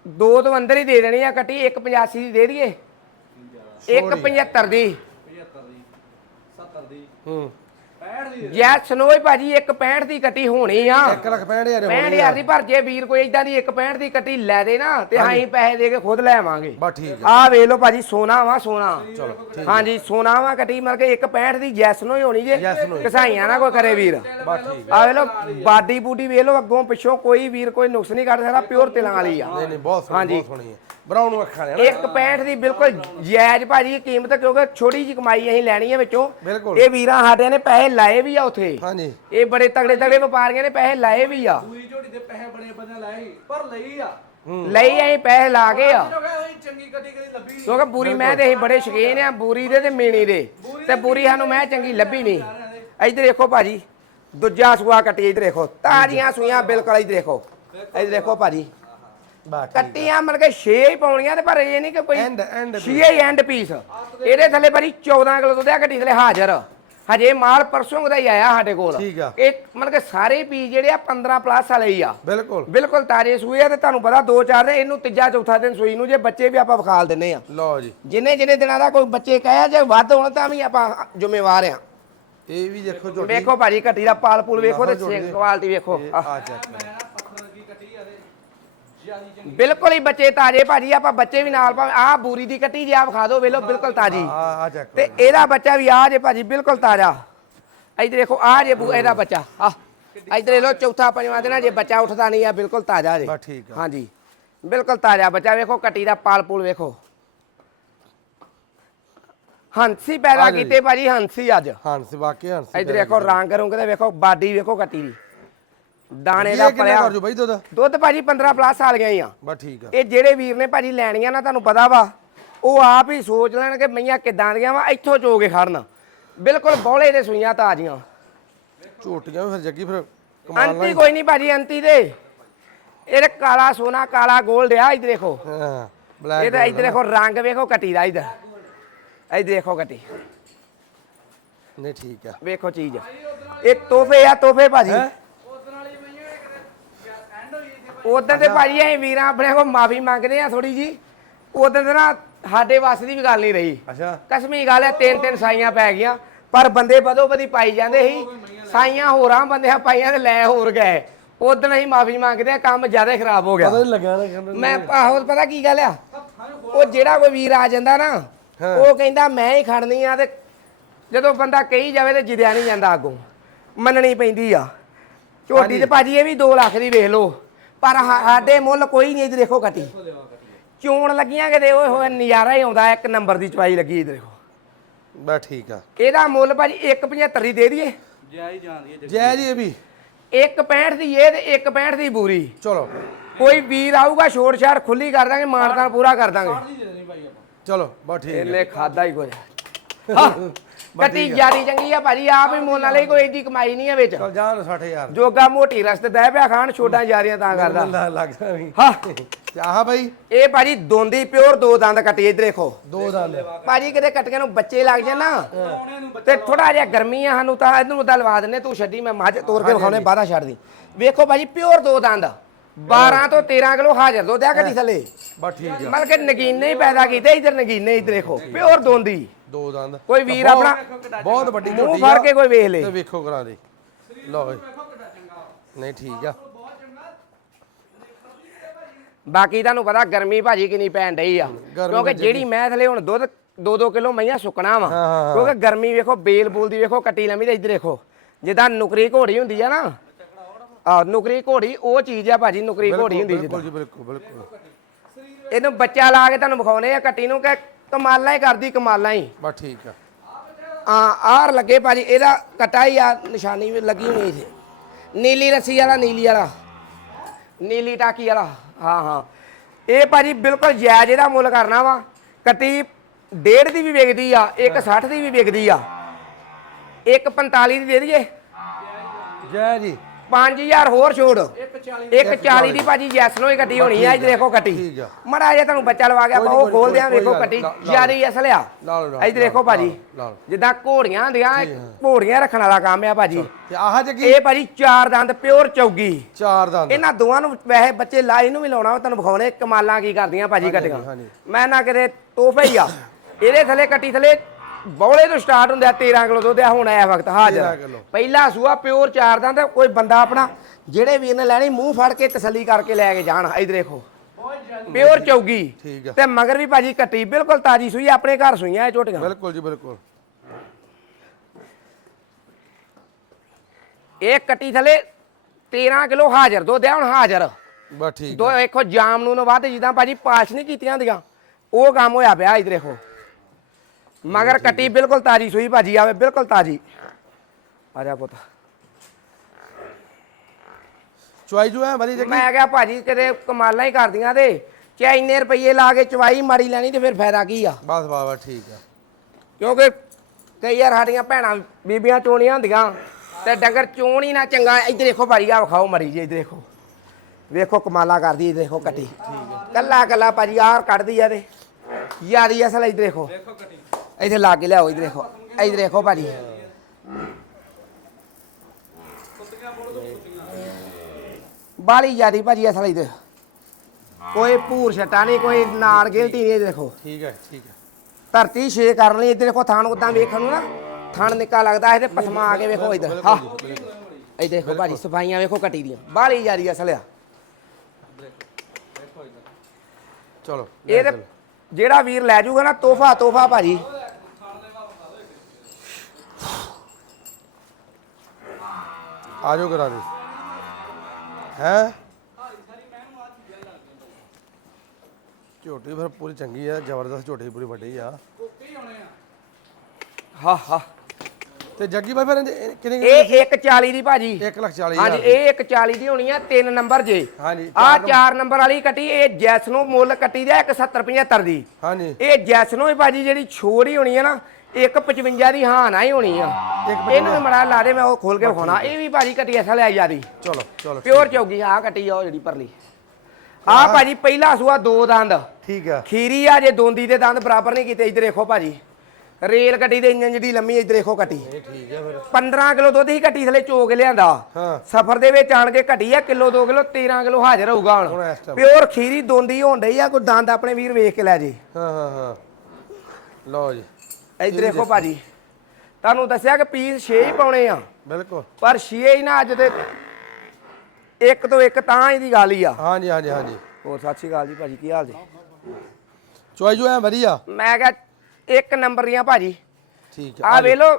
ਦੋ ਤੋਂ ਅੰਦਰ ਹੀ ਦੇ ਦੇਣੀ ਆ ਕੱਟੀ 185 ਦੀ ਦੇ ਦਈਏ। 175 ਦੀ। 75 ਦੀ 70 ਦੀ। ਹੂੰ। 65 ਦੀ ਸਨੋਈ ਭਾਜੀ 165 ਦੀ ਕੱਟੀ ਹੋਣੀ ਆ। 1 ਲੱਖ 65000 ਹੋਣੀ 65000 ਦੀ ਪਰ ਜੇ ਵੀਰ ਕੋਈ ਇਦਾਂ ਦੀ 165 ਦੀ ਕੱਟੀ ਲੈ ਦੇ ਨਾ ਤੇ ਅਸੀਂ ਪੈਸੇ ਦੇ ਕੇ ਖੁਦ ਲੈ ਆਵਾਂਗੇ। ਬਸ ਠੀਕ ਹੈ ਆ ਵੇਖ ਲਓ ਭਾਜੀ ਸੋਨਾ ਵਾ ਸੋਨਾ। ਚਲੋ ਹਾਂਜੀ ਸੋਨਾ ਵਾ ਕੱਟੀ ਮਤਲਬ ਕਿ 165 ਦੀ ਜੈਸਨੋ ਹੀ ਹੋਣੀ ਜੇ। ਕਸਾਈਆਂ ਨਾ ਕੋਈ ਕਰੇ ਵੀਰ। ਬਸ ਠੀਕ ਆ। ਵੇਖ ਲਓ ਬਾਡੀ ਬੂਡੀ ਵੇਖ ਲਓ ਅੱਗੋਂ ਪਿੱਛੋਂ ਕੋਈ ਵੀਰ ਕੋਈ ਨੁਕਸ ਨਹੀਂ ਕੱਢ ਸਕਦਾ ਪਿਓਰ ਤਿਲਾਂ ਵਾਲੀ ਆ। ਨਹੀਂ ਨਹੀਂ ਬਹੁਤ ਸੋਹਣੀ ਹਾਂਜੀ। ਬਹੁਤ ਸੋਹਣੀ ਹੈ ਬਰਾਉਨ ਅੱਖਾਂ ਨੇ। ਨਾ 165 ਦੀ ਬਿਲਕੁਲ ਜਾਇਜ਼ ਭਾਜੀ ਕੀਮਤ ਕਿਉਂਕਿ ਛੋਟੀ ਜੀ ਕਮਾਈ ਅਸੀਂ ਲੈਣੀ ਹੈ ਵਿੱਚੋਂ। ਬਿਲਕੁਲ। ਇਹ ਵੀਰਾਂ ਸਾਡਿਆਂ ਨੇ ਪੈਸੇ ਲਾਏ ਵੀ ਆ ਉਥੇ। ਹਾਂਜੀ। ਇਹ ਬੜੇ ਤਗੜੇ ਤਗੜੇ ਵਪਾਰੀਆਂ ਨੇ ਪੈਸੇ ਲਾਏ ਵੀ ਆ। ਪੂਰੀ ਝੋਟੀ ਦੇ ਪੈਸੇ ਬੜੇ ਬੰਦੇ ਲਾਏ ਸੀ, ਪਰ ਲਈ ਆ। ਲਈ ਅਸੀਂ ਪੈਸੇ ਲਾ ਕੇ ਆ। ਕਿਉਂਕਿ ਬੂਰੀ ਮੈਂ ਤੇ ਅਸੀਂ ਬੜੇ ਸ਼ੌਕੀਨ ਆ ਬੂਰੀ ਦੇ ਤੇ ਮੇਣੀ ਦੇ। ਤੇ ਬੂਰੀ ਸਾਨੂੰ ਮੈਂ ਚੰਗੀ ਲੱਭੀ ਨਹੀਂ। ਇੱਧਰ ਦੇਖੋ ਭਾਜੀ ਦੂਜਾ ਸੂਆ ਕੱਟੀ ਇੱਧਰ ਦੇਖੋ। ਤਾਜ਼ੀਆਂ ਸੂਈਆਂ ਬਿਲਕੁਲ ਇੱਧਰ ਦੇਖੋ। ਇੱਧਰ ਦੇਖੋ ਭਾਜੀ। ਕੱਟੀਆਂ ਮਤਲਬ ਕਿ 6 ਹੀ ਪਾਉਣੀਆਂ ਤੇ ਪਰ ਇਹ ਨਹੀਂ ਕਿ ਕੋਈ End- end 6 ਹੀ ਐਂਡ ਪੀਸ ਇਹਦੇ ਥੱਲੇ ਭਾਜੀ 14 ਕਿਲੋ ਦੁੱਧ ਆ ਕੱਟੀ ਥੱਲੇ ਹਾਜ਼ਰ। ਹਜੇ ਮਾਲ ਪਰਸੋਂ ਦਾ ਹੀ ਆਇਆ ਸਾਡੇ ਕੋਲ। ਠੀਕ ਆ। ਇਹ ਮਤਲਬ ਕਿ ਸਾਰੇ ਪੀਸ ਜਿਹੜੇ ਆ 15 ਪਲੱਸ ਵਾਲੇ ਹੀ ਆ। ਬਿਲਕੁਲ। ਬਿਲਕੁਲ ਤਾਜ਼ੇ ਸੂਏ ਆ ਤੇ ਤੁਹਾਨੂੰ ਪਤਾ ਦੋ ਚਾਰ ਦਿਨ ਇਹਨੂੰ ਤੀਜਾ ਚੌਥਾ ਦਿਨ ਸੂਈ ਨੂੰ ਜੇ ਬੱਚੇ ਵੀ ਆਪਾਂ ਵਿਖਾਲ ਦਿੰਨੇ ਆ। ਲਓ ਜੀ। ਜਿੰਨੇ ਜਿੰਨੇ ਦਿਨਾਂ ਦਾ ਕੋਈ ਬੱਚੇ ਕਹਿਆ ਜੇ ਵੱਧ ਹੋਣ ਤਾਂ ਵੀ ਆਪਾਂ ਜ਼ਿੰਮੇਵਾਰ ਆ। ਇਹ ਵੀ ਦੇਖੋ ਝੋਟੀ ਵੇਖੋ ਭਾਜੀ ਕੱਟੀ ਦਾ ਪਾਲ ਪੂਲ ਵੇਖੋ ਤੇ। ਕੁਆਲਿਟੀ ਵੇਖੋ। ਇਹ ਆਹ, ਆ ਚੱਕ ਮੈਂ ਨਾ ਪੱਥਰ ਦੀ ਕੱਟੀ ਆ ਤੇ ਜਿਆਦੀ ਚੰਗੀ ਬਿਲਕੁਲ ਹੀ ਬੱਚੇ ਤਾਜ਼ੇ ਭਾਜੀ ਆਪਾਂ ਬੱਚੇ ਵੀ ਨਾਲ ਭਾਵੇਂ ਆਹ ਬੂਰੀ ਦੀ ਕੱਟੀ ਜੇ ਆਪ ਖਾ ਦੋ ਵੇਲੋ ਬਿਲਕੁਲ ਤਾਜ਼ੀ। ਆ ਆ ਚੱਕ ਤੇ ਇਹਦਾ ਬੱਚਾ ਵੀ ਆ ਜੇ ਭਾਜੀ ਬਿਲਕੁਲ ਤਾਜ਼ਾ। ਇੱਧਰ ਦੇਖੋ ਆ ਜੇ ਬੂ ਇਹਦਾ ਬੱਚਾ ਆ ਇੱਧਰ ਲੋ ਚੌਥਾ ਪੰਜਵਾਂ ਦਿਨ ਜੇ ਬੱਚਾ ਉੱਠਦਾ ਨਹੀਂ ਆ ਬਿਲਕੁਲ ਤਾਜ਼ਾ ਜੇ। ਬਸ ਠੀਕ ਆ। ਹਾਂਜੀ ਬਿਲਕੁਲ ਤਾਜ਼ਾ ਬੱਚਾ ਵੇਖੋ ਕੱਟੀ ਦਾ ਪਾਲ ਪੂਲ ਵੇਖੋ। ਹੰਸੀ ਪੈਦਾ ਆ ਜੀ। ਕੀਤੇ ਭਾਜੀ ਹੰਸੀ ਅੱਜ। ਹੰਸ ਵਾਕੇ ਹੰਸ ਇੱਧਰ ਦੇਖੋ ਰੰਗ ਰੁੰਗ ਦੇ ਵੇਖੋ ਬਾਡੀ ਵੇਖੋ ਕੱਟੀ ਦੀ। ਦਾਣੇ ਦਾ ਪਲਿਆ ਕਰ ਜੋ ਬਈ ਦੁੱਧ? ਦੁੱਧ ਭਾਜੀ 15 ਪਲੱਸ ਸਾਲ ਗਏ ਆ। ਬਸ ਠੀਕ ਆ। ਇਹ ਜਿਹੜੇ ਵੀਰ ਨੇ ਭਾਜੀ ਲੈਣੀਆਂ ਨਾ ਤੁਹਾਨੂੰ ਪਤਾ ਵਾ ਉਹ ਆਪ ਹੀ ਸੋਚ ਲੈਣ ਕਿ ਮਈਆਂ ਕਿੱਦਾਂ ਦੀਆਂ ਵਾ ਇੱਥੋਂ ਚੋ ਕੇ ਖੜਨ। ਬਿਲਕੁਲ ਬੋਲੇ ਦੇ ਸੂਈਆਂ ਤਾਜ਼ੀਆਂ। ਝੋਟੀਆਂ ਫਿਰ ਜੱਗੀ ਫਿਰ ਕਮਾਲ ਅੰਤੀ ਕੋਈ ਨਹੀਂ ਭਾਜੀ ਅੰਤੀ ਦੇ। ਇਹਦੇ ਕਾਲਾ ਸੋਨਾ ਕਾਲਾ 골ਡ ਆ ਇੱਧਰ ਦੇਖੋ। ਹਾਂ ਬਲੈਕ ਇਹਦਾ ਇੱਧਰ ਦੇਖੋ ਰੰਗ ਵੇਖੋ ਕੱਟੀ ਦਾ ਇੱਧਰ। ਇੱਧਰ ਦੇਖੋ ਕੱਟੀ ਨਹੀਂ ਠੀਕ ਆ। ਵੇਖੋ ਚੀਜ਼। ਇਹ ਤੋਹਫੇ ਆ ਤੋਹਫੇ ਭਾਜੀ ਹੈਂ? ਉਦੋਂ ਵਾਲੀ ਮਈਆਂ ਕਿਤੇ ਐਂਡ ਹੋਈ ਇੱਥੇ ਉਦੋਂ ਤੇ ਭਾਜੀ ਅਸੀਂ ਵੀਰਾਂ ਆਪਣੇ ਕੋਲ ਮਾਫੀ ਮੰਗਦੇ ਆ ਥੋੜੀ ਜੀ ਉਦੋਂ ਤੇ ਨਾ ਸਾਡੇ ਵੱਸ ਦੀ ਵੀ ਗੱਲ ਨਹੀਂ ਰਹੀ। ਅੱਛਾ। ਕਸਮੀ ਗੱਲ ਹੈ ਤਿੰਨ ਤਿੰਨ ਸਾਈਆਂ ਪੈ ਗਈਆਂ। ਪਰ ਬੰਦੇ ਬਦੋ ਬਦੀ ਪਾਈ ਜਾਂਦੇ ਸੀ। ਸਾਈਆਂ ਹੋਰਾਂ ਬੰਦਿਆਂ ਪਾਈਆਂ ਤੇ ਲੈ ਹੋਰ ਗਏ। ਉਦੋਂ ਅਸੀਂ ਮਾਫੀ ਮੰਗਦੇ ਆ ਕੰਮ ਜ਼ਿਆਦਾ ਖਰਾਬ ਹੋ ਗਿਆ। ਪਤਾ ਨਹੀਂ ਲੱਗਾ ਨਾ ਕਹਿੰਦਾ ਮੈਂ ਆਹੋ ਪਤਾ ਕੀ ਗੱਲ ਆ? ਉਹ ਜਿਹੜਾ ਕੋਈ ਵੀਰ ਆ ਜਾਂਦਾ ਨਾ। ਉਹ ਕਹਿੰਦਾ ਮੈਂ ਹੀ ਖੜਨੀ ਆ ਤੇ ਜਦੋਂ ਬੰਦਾ ਕਹੀ ਜਾਵੇ ਤੇ ਜਿਦਿਆ ਨਹੀਂ ਜਾਂਦਾ ਅੱਗੋਂ। ਮੰਨਣੀ ਪੈਂਦੀ ਆ। ਝੋਟੀ ਤੇ ਭਾਜੀ ਇਹ ਵੀ 2 ਲੱਖ ਦੀ ਵੇਖ ਲਓ। ਪਰ ਸਾਡੇ ਮੁੱਲ ਕੋਈ ਨਹੀਂ ਇੱਧਰ ਦੇਖੋ ਕੱਟੀ ਚੋਣ ਲੱਗੀਆਂ ਕਿਤੇ ਓਏ ਹੋਏ ਨਜ਼ਾਰਾ ਹੀ ਆਉਂਦਾ ਇੱਕ ਨੰਬਰ ਦੀ ਚਵਾਈ ਲੱਗੀ ਇੱਧਰ ਦੇਖੋ। ਬਸ ਠੀਕ ਆ। ਇਹਦਾ ਮੁੱਲ ਭਾਜੀ 175 ਦੀ ਦੇ ਦਈਏ। ਜਿਆਦੀ ਜਾਂਦੀ ਹੈ ਜੈ ਜੀ ਇਹ ਵੀ। 165 ਦੀ ਇਹ ਤੇ 165 ਦੀ ਬੂਰੀ। ਚਲੋ। ਕੋਈ ਵੀਰ ਆਊਗਾ ਛੋੜ ਛਾੜ ਖੁੱਲੀ ਕਰ ਦਾਂਗੇ ਮਾਨਤਾਨ ਪੂਰਾ ਕਰ ਦਾਂਗੇ। ਚਲੋ ਬਸ ਠੀਕ ਇਹਨੇ ਖਾਦਾ ਹੀ ਕੁਝ। ਹਾਂ। ਕੱਟੀ ਜਾਰੀ ਚੰਗੀ ਆ ਭਾਜੀ ਆਪ ਹੀ ਮੋਲ ਵਾਲੇ ਕੋਈ ਏਡੀ ਕਮਾਈ ਨਹੀਂ ਆ ਵਿੱਚ। ਚਲ ਜਾਣ 60000 ਜੋਗਾ ਮੋਟੀ ਰਸਤੇ ਦਹਿ ਪਿਆ ਖਾਣ ਛੋਟਾਂ ਜਾਰੀਆਂ ਤਾਂ ਕਰਦਾ। ਲੱਗ ਲੱਗਦਾ ਵੀ ਹਾਂ। ਆਹ ਬਾਈ। ਇਹ ਭਾਜੀ ਦੋਂਦੀ ਪਿਓਰ ਦੋ ਦੰਦ ਕੱਟੀ ਇੱਧਰ ਦੇਖੋ। ਦੋ ਦੰਦ। ਭਾਜੀ ਕਿਤੇ ਕੱਟੀਆਂ ਨੂੰ ਬੱਚੇ ਲੱਗ ਜਾਣ ਨਾ। ਤੇ ਥੋੜਾ ਜਿਹਾ ਗਰਮੀ ਆ ਸਾਨੂੰ ਤਾਂ ਇਹਨੂੰ ਉਦਾਂ ਲਵਾ ਦਿੰਨੇ ਤੂੰ ਛੱਡੀ ਮੈਂ ਮੱਝ ਤੋੜ ਕੇ ਵਿਖਾਉਣੇ ਬਾਹਰ ਛੱਡ ਦੀ ਵੇਖੋ ਭਾਜੀ ਪਿਓਰ ਦੋ ਦੰਦ। 12 ਤੋਂ 13 ਕਿਲੋ ਹਾਜ਼ਰ ਦੁੱਧ ਆ ਕੱਟੀ ਥੱਲੇ। ਬਸ ਠੀਕ ਆ। ਮਤਲਬ ਕਿ ਨਗੀਨੇ ਹੀ ਪੈਦਾ ਕੀਤੇ ਇੱਧਰ ਨਗੀਨੇ ਇੱਧਰ ਦੇਖੋ। ਪਿਓਰ ਦੋਂਦੀ। ਦੋ ਦੰਦ। ਕੋਈ ਵੀਰ ਬਹੁਤ- ਆਪਣਾ? ਬਹੁਤ ਵੱਡੀ ਮੂੰਹ ਝੋਟੀ ਫੜ। ਕੇ ਕੋਈ ਵੇਖ ਲੇ। ਤੇ ਵੇਖੋ ਕਰਾ ਦੇ। ਲਓ ਜੀ। ਨਹੀਂ ਠੀਕ ਆ। ਬਾਕੀ ਤੁਹਾਨੂੰ ਪਤਾ ਗਰਮੀ ਭਾਜੀ ਕਿੰਨੀ ਪੈਣ ਡਈ ਆ। ਗਰਮੀ ਕਿਉਂਕਿ ਜਿਹੜੀ ਮੈਂ ਥਲੇ ਹੁਣ ਦੁੱਧ 2-2 ਕਿਲੋ ਮਈਆਂ ਸੁੱਕਣਾ ਵਾ। ਹਾਂ, ਹਾਂ, ਹਾਂ। ਕਿਉਂਕਿ ਗਰਮੀ ਵੇਖੋ ਬੇਲ ਬੂਲ ਦੀ ਵੇਖੋ ਕੱਟੀ ਲੰਮੀ ਤੇ ਇੱਧਰ ਦੇਖੋ ਜਿੱਦਾਂ ਨੁਕਰੀ ਘੋੜੀ ਹੁੰਦੀ ਆ ਨਾ। ਆ ਨੁਕਰੀ ਘੋੜੀ ਉਹ ਚੀਜ਼ ਆ ਭਾਜੀ ਨੁਕਰੀ ਘੋੜੀ ਹੁੰਦੀ ਬਿਲਕੁਲ ਜਿੱਦਾਂ। ਜੀ ਬਿਲਕੁਲ ਬਿਲਕੁਲ। ਇਹਨੂੰ ਬੱਚਾ ਲਾ ਕੇ ਤੁਹਾਨੂੰ ਵਿਖਾਉਨੇ ਆ ਕੱਟੀ ਨੂੰ ਕਿ ਕਮਾਲਾਂ ਹੀ ਕਰਦੀ ਕਮਾਲਾਂ ਹੀ। ਬਸ ਠੀਕ ਆ। ਆ ਆਰ ਲੱਗੇ ਭਾਜੀ ਇਹਦਾ ਕਟਾ ਹੀ ਆ ਨਿਸ਼ਾਨੀ ਵੀ ਲੱਗੀ ਹੋਣੀ ਇਥੇ ਨੀਲੀ ਰੱਸੀ ਵਾਲਾ ਨੀਲੀ ਵਾਲਾ। ਨੀਲੀ ਟਾਕੀ ਵਾਲਾ ਹਾਂ ਹਾਂ। ਇਹ ਭਾਜੀ ਬਿਲਕੁਲ ਜਾਇਜ਼ ਇਹਦਾ ਮੁੱਲ ਕਰਨਾ ਵਾ। ਕੱਟੀ ਡੇਢ ਦੀ ਵੀ ਵਿਕਦੀ ਆ ਇੱਕ 60 ਦੀ ਵੀ ਵਿਕਦੀ ਆ। ਇੱਕ 45 ਦੀ ਦੇ ਦਈਏ। ਜੈ ਜੀ। 5000 ਹੋਰ ਛੋੜ। ਇੱਕ 40 ਇੱਕ 40 ਦੀ ਭਾਜੀ ਯੈਸ ਨੋ ਹੀ ਕੱਟੀ ਹੋਣੀ ਆ ਇਹ ਦੇਖੋ ਕੱਟੀ ਆ। ਮੜਾ ਜੇ ਤੁਹਾਨੂੰ ਬੱਚਾ ਲਵਾ ਗਿਆ ਉਹ ਖੋਲਦੇ ਆ ਕੋਈ ਵੇਖੋ ਕੱਟੀ ਲਾ- ਲਾ- ਯਾਰੀ ਅਸਲਿਆ ਲਾ ਲਓ, ਲਾ ਇੱਧਰ ਦੇਖੋ ਭਾਜੀ ਲਾ। ਜਿੱਦਾਂ ਘੋੜੀਆਂ ਹੁੰਦੀਆਂ ਇਹ ਘੋੜੀਆਂ ਰੱਖਣ ਵਾਲਾ ਕੰਮ ਆ ਭਾਜੀ। ਆਹ ਜੱਗੀ ਇਹ ਭਾਜੀ ਚਾਰ ਦੰਦ ਪਿਓਰ ਚੌਗੀ। ਚਾਰ ਦੰਦ। ਇਹਨਾਂ ਦੋਵਾਂ ਨੂੰ ਵੈਸੇ ਬੱਚੇ ਲਾਈ ਨੂੰ ਵੀ ਲਾਉਣਾ ਤੁਹਾਨੂੰ ਵਿਖਾਉਣੇ ਕਮਾਲਾਂ ਕੀ ਕਰਦੀਆਂ ਭਾਜੀ ਕੱਟੀਆਂ। ਮੈਂ ਨਾ ਕਿਤੇ ਤੋਹਫੇ ਹੀ ਆ। ਇਹਦੇ ਥੱਲੇ ਕੱਟੀ ਥੱਲੇ ਬੌਲੇ ਤੋਂ ਸਟਾਰਟ ਹੁੰਦੇ ਆ 13 ਕਿਲੋ ਦੁੱਧ ਆ ਹੁਣ ਇਹ ਵਕਤ 13 ਹਾਜ਼ਰ। ਪਹਿਲਾ ਸੂਆ ਪਿਓਰ ਚਾਰ ਦੰਦ ਕੋਈ ਬੰਦਾ ਆਪਣਾ ਜਿਹੜੇ ਵੀਰ ਨੇ ਲੈਣੀ ਮੂੰਹ ਫੜ ਕੇ ਤਸੱਲੀ ਕਰਕੇ ਲੈ ਕੇ ਜਾਣ। ਇਧਰ ਦੇਖੋ। ਪਿਓਰ ਚੌਗੀ। ਤੇ ਮਗਰ ਵੀ ਭਾਜੀ ਕੱਟੀ ਬਿਲਕੁਲ ਤਾਜੀ ਸੂਈ ਆਪਣੇ ਘਰ ਸੂਈਆਂ ਇਹ ਝੋਟੀਆਂ। ਬਿਲਕੁਲ ਜੀ ਬਿਲਕੁਲ। ਇਹ ਕੱਟੀ ਥੱਲੇ 13 ਕਿਲੋ ਹਾਜ਼ਰ ਦੁੱਧ ਆ ਹੁਣ ਹਾਜ਼ਰ। ਬਸ ਠੀਕ ਦੋ। ਵੇਖੋ ਜਾਮ ਨੂੰ ਨੂੰ ਵੱਧ ਜਿੱਦਾਂ ਭਾਜੀ ਪਾਸ਼ ਨਹੀਂ ਕੀਤੀਆਂ ਹੁੰਦੀਆਂ। ਉਹ ਕੰਮ ਹੋਇਆ ਪਿਆ ਇਧਰ ਦੇਖੋ। ਮਗਰ ਕੱਟੀ ਬਿਲਕੁਲ ਤਾਜੀ ਸੂਈ ਭਾਜੀ ਆਵੇ ਬਿਲਕੁਲ ਤਾਜੀ। ਆ ਜਾ ਪੁੱਤ। ਚੁਆਈ ਜੋ ਹੈ ਬੜੀ ਜੱਗੀ ਮੈਂ ਕਿਹਾ ਭਾਜੀ ਕਿਤੇ ਕਮਾਲਾਂ ਹੀ ਕਰਦੀਆਂ ਤੇ ਚਾਹੇ ਇੰਨੇ ਰੁਪਏ ਲਾ ਕੇ ਚਵਾਈ ਮਾਰੀ ਲੈਣੀ ਤੇ ਫਿਰ ਫਾਇਦਾ ਕੀ ਆ? ਬਸ ਬਸ ਬਸ ਠੀਕ ਆ। ਕਿਉਂਕਿ ਕਈ ਯਾਰ ਸਾਡੀਆਂ ਭੈਣਾਂ ਬੀਬੀਆਂ ਚੋਣੀਆਂ ਹੁੰਦੀਆਂ ਤੇ ਡੰਗਰ ਚੋਣ ਹੀ ਨਾ ਚੰਗਾ। ਇੱਧਰ ਦੇਖੋ ਭਾਜੀ ਆ ਵਿਖਾਓ ਮਰੀ ਜੀ ਇੱਧਰ ਦੇਖੋ। ਵੇਖੋ ਕਮਾਲਾ ਕਰਦੀ ਇੱਧਰ ਦੇਖੋ ਕੱਟੀ। ਕੱਲਾ ਕੱਲਾ ਭਾਜੀ ਆਹ ਕੱਢਦੀ ਆ ਤੇ। ਯਾਰੀ ਅਸਲ ਇੱਧਰ ਦੇਖੋ। ਦੇਖੋ ਕੱਟੀ। ਇੱਥੇ ਲਾ ਕੇ ਲਿਆਓ ਇੱਧਰ ਦੇਖੋ ਇੱਧਰ ਦੇਖੋ ਭਾਜੀ। ਬੋਲ ਯਾਰੀ ਭਾਜੀ ਅਸਲ ਇੱਧਰ ਕੋਈ ਭੂਰ ਛਟਾ ਨਹੀਂ ਕੋਈ ਨਾੜ ਗਿਲਟੀ ਨਹੀਂ ਇੱਧਰ ਦੇਖੋ। ਠੀਕ ਹੈ ਠੀਕ ਹੈ। ਧਰਤੀ ਛੇ ਕਰਨ ਲਈ ਇੱਧਰ ਦੇਖੋ ਥਣ ਉਦਾਂ ਵੇਖਣ ਨੂੰ ਨਾ ਥਣ ਨਿੱਕਾ ਲੱਗਦਾ ਇਹਦੇ ਪਸਮਾ ਆ ਕੇ ਵੇਖੋ ਇੱਧਰ। ਹਾਂ। ਇਹ ਦੇਖੋ ਭਾਜੀ ਸਫਾਈਆਂ ਵੇਖੋ ਕੱਟੀ ਦੀਆਂ। ਬਾਲੀ ਯਾਰੀ ਅਸਲ ਆ। ਚਲੋ ਇਹ ਤੇ। ਜਿਹੜਾ ਵੀਰ ਲੈ ਜਾਊਗਾ ਨਾ ਤੋਹਫਾ ਤੋਹਫਾ ਭਾਜੀ। ਆ ਜਾਓ ਕਰਾ ਦੇ। ਹੈ? ਝੋਟੀ ਫਿਰ ਪੂਰੀ ਚੰਗੀ ਆ ਜ਼ਬਰਦਸਤ ਝੋਟੀ ਪੂਰੀ ਵੱਡੀ ਆ। ਹੀ ਹਾਂ। ਤੇ ਜੱਗੀ ਬਾਈ ਫਿਰ ਇਹਦੇ- ਇਹ ਕਿੰਨੇ ਇਹ 140 ਦੀ ਭਾਜੀ। 1 ਲੱਖ 40 ਹਾਂਜੀ ਇਹ 140 ਦੀ ਹੋਣੀ ਆ 3 ਨੰਬਰ ਜੇ। ਹਾਂਜੀ, ਆ ਚਾਰ 4 ਨੰਬਰ ਵਾਲੀ ਕੱਟੀ ਇਹ ਜੈਸ ਨੂੰ ਮੁੱਲ ਕੱਟੀ ਦਾ 170 75 ਦੀ। ਹਾਂਜੀ। ਇਹ ਜੈਸ ਨੂੰ ਹੀ ਭਾਜੀ ਜਿਹੜੀ ਛੋੜੀ ਹੋਣੀ ਆ ਨਾ 155 ਦੀ ਹਾਂ ਨਾ ਹੀ ਹੋਣੀ ਆ। 155 ਇਹਨੂੰ ਵੀ ਮੜਾ ਲਾ ਦੇ ਮੈਂ ਉਹ ਖੋਲ ਕੇ ਵਿਖਾਉਣਾ। ਇਹ ਵੀ ਭਾਜੀ ਕੱਟੀ ਅਸਲ ਆ ਯਾਰੀ ਚਲੋ ਚਲੋ ਪਿਓਰ ਚੌਗੀ ਆ ਕੱਟੀ ਆ ਉਹ ਜਿਹੜੀ ਪਰਲੀ। ਆ ਭਾਜੀ ਪਹਿਲਾ ਸੂਆ ਦੋ ਦੰਦ। ਠੀਕ ਆ। ਖੀਰੀ ਆ ਜੇ ਦੋਂਦੀ ਦੇ ਦੰਦ ਬਰਾਬਰ ਨਹੀਂ ਕੀਤੇ ਇੱਧਰ ਦੇਖੋ ਭਾਜੀ। ਰੇਲ ਗੱਡੀ ਦੇ ਇੰਜਨ ਜਿਹੜੀ ਲੰਮੀ ਇੱਧਰ ਦੇਖੋ ਕੱਟੀ ਇਹ ਠੀਕ ਆ ਫਿਰ। 15 ਕਿਲੋ ਦੁੱਧ ਹੀ ਕੱਟੀ ਥਲੇ ਚੋਗ ਲਿਆਂਦਾ। ਹਾਂ। ਸਫਰ ਦੇ ਵਿੱਚ ਆਣ ਕੇ ਘਟੀ ਆ ਕਿਲੋ 2 ਕਿਲੋ 13 ਕਿਲੋ ਹਾਜ਼ਰ ਹੋਊਗਾ ਹੁਣ। ਪਿਓਰ ਖੀਰੀ ਦੋਂਦੀ ਹੋਣ ਡਈ ਆ ਕੋਈ ਦੰਦ ਆਪਣੇ ਵੀਰ ਵੇਖ ਕੇ ਲੈ ਜੇ। ਹਾਂ ਹਾਂ ਹਾਂ। ਲਓ ਜੀ। ਇੱਧਰ ਦੇਖੋ ਭਾਜੀ। ਤੁਹਾਨੂੰ ਦੱਸਿਆ ਕਿ ਪੀਸ 6 ਹੀ ਪਾਉਣੇ ਆ। ਬਿਲਕੁਲ। ਪਰ 6 ਹੀ ਨਾ ਅੱਜ ਤੇ ਇੱਕ ਤੋਂ ਇੱਕ ਤਾਂ ਇਹਦੀ ਗੱਲ ਹੀ ਆ। ਹਾਂਜੀ ਹਾਂਜੀ ਹਾਂਜੀ। ਹੋਰ ਸਤਿ ਸ਼੍ਰੀ ਅਕਾਲ ਜੀ ਭਾਜੀ ਕੀ ਹਾਲ ਜੀ? ਚੁਆਈ ਜੋ ਹੈ ਵਧੀਆ। ਮੈਂ ਕਿਹਾ ਇੱਕ ਨੰਬਰ ਦੀਆਂ ਭਾਜੀ। ਠੀਕ ਆ ਵੇ ਲੋ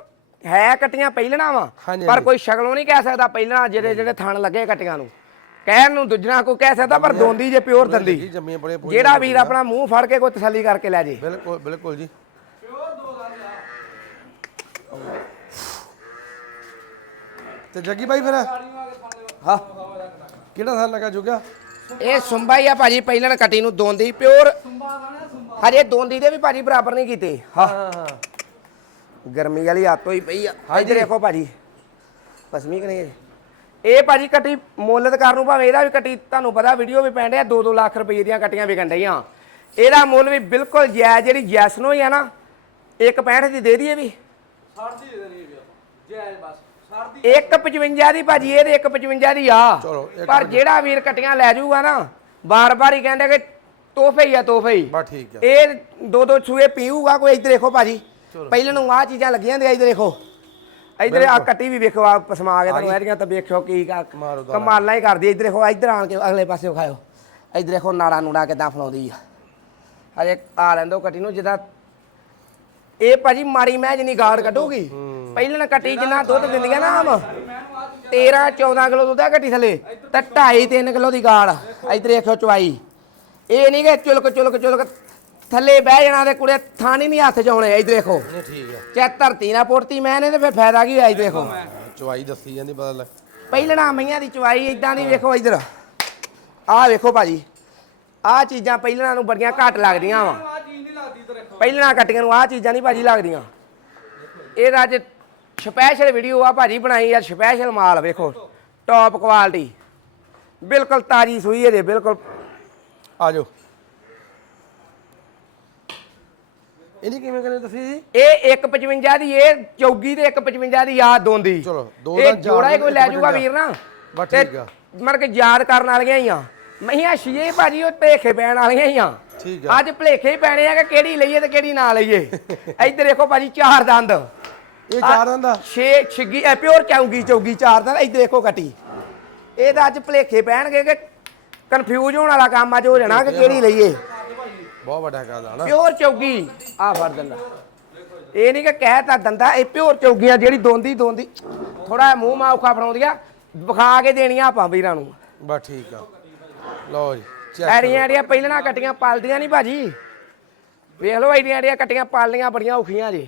ਹੈ ਕੱਟੀਆਂ ਪਹਿਲਣਾ ਵਾ ਪਰ। ਕੋਈ ਸ਼ਕਲੋਂ ਨਹੀਂ ਕਹਿ ਸਕਦਾ ਪਹਿਲਣਾ ਜਿਹੜੇ ਜਿਹੜੇ ਥਣ ਲੱਗੇ ਕੱਟੀਆਂ ਨੂੰ। ਕਹਿਣ ਨੂੰ ਦੂਜਣਾ ਕੋਈ ਕਹਿ ਸਕਦਾ ਪਰ ਦੋਂਦੀ ਜੇ ਪਿਓਰ ਦੰਦੀ ਜਿਹੜਾ ਵੀਰ ਆਪਣਾ ਮੂੰਹ ਫੜ ਕੇ ਕੋਈ ਤਸੱਲੀ ਕਰਕੇ ਲੈ ਜੇ। ਬਿਲਕੁਲ ਬਿਲਕੁਲ ਜੀ ਪਿਓਰ ਦੋ ਦੰਦ ਆ ਤੇ ਜੱਗੀ ਬਾਈ ਫਿਰ? ਹਾਂ। ਕਿਹੜਾ ਸਾਲ ਲਗਾ ਜੁਗਿਆ? ਇਹ ਸੁੰਬਾ ਹੀ ਆ ਭਾਜੀ ਪਹਿਲਣ ਕੱਟੀ ਨੂੰ ਦੋਂਦੀ ਪਿਓਰ। ਹਜੇ ਦੋਂਦੀ ਦੇ ਵੀ ਭਾਜੀ ਬਰਾਬਰ ਨਹੀਂ ਕੀਤੇ। ਹਾਂ। ਹਾਂ ਹਾਂ। ਗਰਮੀ ਵਾਲੀ ਹੱਥ ਹੋਈ ਪਈ ਆ। ਇੱਧਰ ਦੇਖੋ ਭਾਜੀ। ਪਸਮੀ ਕਿ ਨਹੀਂ ਇਹ? ਇਹ ਭਾਜੀ ਕੱਟੀ ਮੁੱਲਤ ਕਰਨ ਨੂੰ ਭਾਵੇਂ ਇਹਦਾ ਵੀ ਕੱਟੀ ਤੁਹਾਨੂੰ ਪਤਾ ਵੀਡੀਓ ਵੀ ਪੈਣ ਡਿਆ 2-2 ਲੱਖ ਰੁਪਏ ਦੀਆਂ ਕੱਟੀਆਂ ਵਿਕਣ ਡਈਆਂ। ਇਹਦਾ ਮੁੱਲ ਵੀ ਬਿਲਕੁਲ ਜਾਇਜ਼ ਜਿਹੜੀ ਜੈਸ ਨੂੰ ਹੀ ਆ ਨਾ 165 ਦੀ ਦੇ ਦਈਏ ਵੀ। ਸਾਰਦੀ ਦੇ ਦੇਣੀ ਹੈ ਵੀ ਆਪਾਂ। ਜੈ ਬਸ। 155 ਦੀ ਭਾਜੀ ਇਹ ਤੇ 155 ਦੀ ਆ। ਚਲੋ, ਇੱਕ ਪਰ ਜਿਹੜਾ ਵੀਰ ਕੱਟੀਆਂ ਲੈ ਜਾਊਗਾ ਨਾ ਬਾਰ-ਬਾਰ ਹੀ ਕਹਿੰਦੇ ਕਿ ਤੋਹਫੇ ਹੀ ਆ ਤੋਹਫੇ ਹੀ। ਬਸ ਠੀਕ ਆ। ਇਹ ਦੋ ਦੋ ਛੂਏ ਪੀਊਗਾ ਕੋਈ ਇੱਧਰ ਦੇਖੋ ਭਾਜੀ। ਪਹਿਲਾਂ ਨੂੰ ਆਹ ਚੀਜ਼ਾਂ ਲੱਗੀਆਂ ਹੁੰਦੀਆਂ ਇੱਧਰ ਦੇਖੋ। ਇੱਧਰ ਆ ਕੱਟੀ ਵੀ ਵੇਖੋ ਆ ਪਸਮਾ ਕੇ ਤੁਹਾਨੂੰ ਇਹਦੀਆਂ ਤਾਂ ਵੇਖਿਓ ਕੀ ਕਾ- ਮਾਰੋ ਦਾਣਾ। ਕਮਾਲਾਂ ਹੀ ਕਰਦੀ ਇੱਧਰ ਦੇਖੋ ਇੱਧਰ ਆਣ ਕੇ ਅਗਲੇ ਪਾਸੇ ਵਿਖਾਇਓ। ਇੱਧਰ ਦੇਖੋ ਨਾੜਾ ਨੂੜਾ ਕਿਦਾਂ ਫਲਾਉਂਦੀ ਆ। ਹਜੇ ਆ ਲੈਂਦੋ ਕੱਟੀ ਨੂੰ ਜਿੱਦਾਂ ਇਹ ਭਾਜੀ ਮਾੜੀ ਮੈਂ ਜਿੰਨੀ ਗਾੜ ਕੱਢੂਗੀ। ਪਹਿਲਾਂ ਨਾ ਕੱਟੀ ਜਿੰਨਾ ਦੁੱਧ ਦਿੰਦੀਆਂ ਨਾ ਆਮ 13 14 ਕਿਲੋ ਦੁੱਧ ਆ ਕੱਟੀ ਥੱਲੇ ਤਾਂ 2.5 3 ਕਿਲੋ ਦੀ ਗਾੜ ਇੱਧਰ ਦੇਖਿਓ ਚਵਾਈ ਇਹ ਨਹੀਂ ਕਿ ਚੁਲਕ ਚੁਲਕ ਚੁਲਕ ਥੱਲੇ ਬਹਿ ਜਾਣਾ ਤੇ ਕੁੜੇ ਥਾਣੀ ਨਹੀਂ ਹੱਥ ਚ ਆਉਣੇ ਇੱਧਰ ਦੇਖੋ ਠੀਕ ਆ। ਚਾਹੇ ਧਰਤੀ ਨਾ ਪੁੱਟਤੀ ਮੈਂ ਨੇ ਤੇ ਫਿਰ ਫਾਇਦਾ ਕੀ ਹੋਇਆ ਇੱਧਰ ਦੇਖੋ ਚੁਆਈ ਦੱਸੀ ਜਾਂਦੀ ਬਦਲ ਪਹਿਲਣਾ ਮਈਆਂ ਦੀ ਚਵਾਈ ਇਦਾਂ ਦੀ ਵੇਖੋ ਇੱਧਰ। ਆਹ ਵੇਖੋ ਭਾਜੀ ਆਹ ਚੀਜ਼ਾਂ ਪਹਿਲਣਾ ਨੂੰ ਬੜੀਆਂ ਘੱਟ ਲੱਗਦੀਆਂ ਵਾ। ਆ ਪਹਿਲਣਾ ਕੱਟੀਆਂ ਨੂੰ ਆਹ ਚੀਜ਼ਾਂ ਨਹੀਂ ਭਾਜੀ ਲੱਗਦੀਆਂ। ਇਹਦਾ ਅੱਜ ਸਪੈਸ਼ਲ ਵੀਡੀਓ ਆ ਭਾਜੀ ਬਣਾਈ ਯਾਰ ਸਪੈਸ਼ਲ ਮਾਲ ਵੇਖੋ ਟੌਪ ਕੁਆਲਿਟੀ ਬਿਲਕੁਲ ਤਾਜੀ ਸੂਈ ਜੇ ਬਿਲਕੁਲ। ਆ ਜਾਓ ਇਹਦੀ ਕਿਵੇਂ ਕਰੇ ਤੁਸੀਂ? ਜੀ ਇਹ 155 ਦੀ ਇਹ ਚੌਗੀ ਤੇ 155 ਦੀ ਯਾਦ ਦੋਂਦੀ। ਚਲੋ, ਦੋ ਇਹ ਦਾ ਜੋੜਾ ਹੀ ਕੋਈ ਲੈ ਜਾਊਗਾ 155 ਵੀਰ ਨਾ। ਠੀਕ ਆ। ਮਤਲਬ ਕਿ ਯਾਦ ਕਰਨ ਵਾਲੀਆਂ ਹੀ ਆ। ਮਹੀਆਂ ਛੀਏ ਭਾਜੀ ਉਹ ਭੇਖੇ ਪੈਣ ਵਾਲੀਆਂ ਹੀ ਆ। ਠੀਕ ਆ। ਅੱਜ ਭਲੇਖੇ ਹੀ ਪੈਣੇ ਆ ਕਿ ਕਿਹੜੀ ਲਈਏ ਤੇ ਕਿਹੜੀ ਨਾ ਲਈਏ। ਇੱਧਰ ਦੇਖੋ ਭਾਜੀ ਚਾਰ ਦੰਦ। ਇਹ ਚਾਰ ਦੰਦ ਆ? ਛੇ ਛਿੱਗੀ ਐ ਪਿਓਰ ਚੌਗੀ ਚੌਗੀ ਚਾਰ ਦੰਦ ਇੱਧਰ ਦੇਖੋ ਕੱਟੀ। ਇਹ ਤਾਂ ਅੱਜ ਭਲੇਖੇ ਪੈਣਗੇ ਕਿ ਕਨਫਿਊਜ਼ ਹੋਣ ਵਾਲਾ ਕੰਮ ਅੱਜ ਹੋ ਜਾਣਾ ਕਿ ਕਿਹੜੀ ਲਈਏ। ਬਹੁਤ ਵੱਡਾ ਕਾਦਾ ਨਾ। ਪਿਓਰ ਚੌਗੀ। ਆ ਫੜ ਦੰਦਾ। ਇਹ ਨਹੀਂ ਕਿ ਕਹਿਤਾ ਦੰਦਾ ਇਹ ਪਿਓਰ ਚੌਗੀ ਆ ਜਿਹੜੀ ਦੋਂਦੀ ਦੋਂਦੀ। ਥੋੜਾ ਮੂੰਹ ਮਾ ਔਖਾ ਫੜਾਉਂਦੀ ਆ ਵਿਖਾ ਕੇ ਦੇਣੀਆਂ ਆਪਾਂ ਵੀਰਾਂ ਨੂੰ। ਬਸ ਠੀਕ ਆ। ਲਓ ਜੀ। ਐੜੀਆਂ ਐੜੀਆਂ ਪਹਿਲਾਂ ਨਾ ਕੱਟੀਆਂ ਪਲਦੀਆਂ ਨਹੀਂ ਭਾਜੀ। ਵੇਖ ਲਓ ਐੜੀਆਂ ਐੜੀਆਂ ਕੱਟੀਆਂ ਪਾਲਣੀਆਂ ਬੜੀਆਂ ਔਖੀਆਂ ਜੀ।